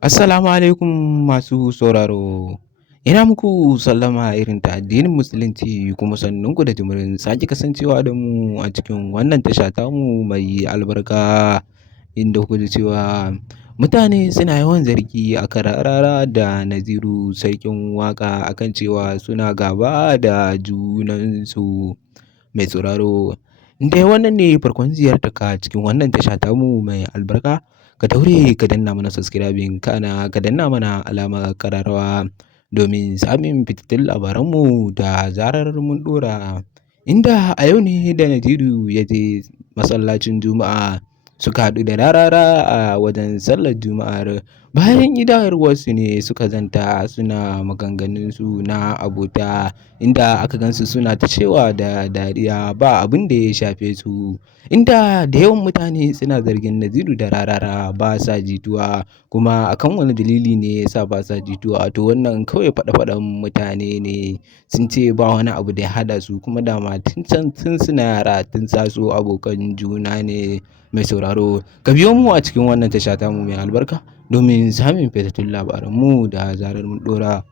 Assalamu alaikum masu sauraro. Ina muku sallama irin ta addinin Musulunci kuma sannunku da jimirin sake kasancewa da mu a cikin wannan tasha tamu mai albarka inda kuka ji cewa mutane suna yawan zargi a Rarara da Naziru sarkin waƙa akan cewa suna gaba da junansu. Mai sauraro, in dai wannan ne farkon ziyartarka cikin wannan tasha tamu mai albarka, ka daure ka danna mana subscribing kana ka danna mana alamar ƙararrawa domin samun fitattun labaranmu da zarar mun ɗora. Inda a yau ne da Naziru ya je masallacin Juma'a suka haɗu da Rarara a wajen sallar Juma'ar. Bayan idawarwarsu ne suka zanta suna maganganunsu na abota, inda aka gansu suna ta cewa da dariya ba abin da ya shafe su. Inda da yawan mutane suna zargin Naziru da Rarara ba sa jituwa, kuma akan wani dalili ne ya sa ba sa jituwa. To wannan kawai faɗe-faɗen mutane ne, sun ce ba wani abu da ya haɗa su, kuma dama tun can tun suna yara tun taso abokan juna ne. Mai sauraro, ka biyo mu a cikin wannan tasha tamu mai albarka domin samun fitattun labaranmu da zarar mun ɗora.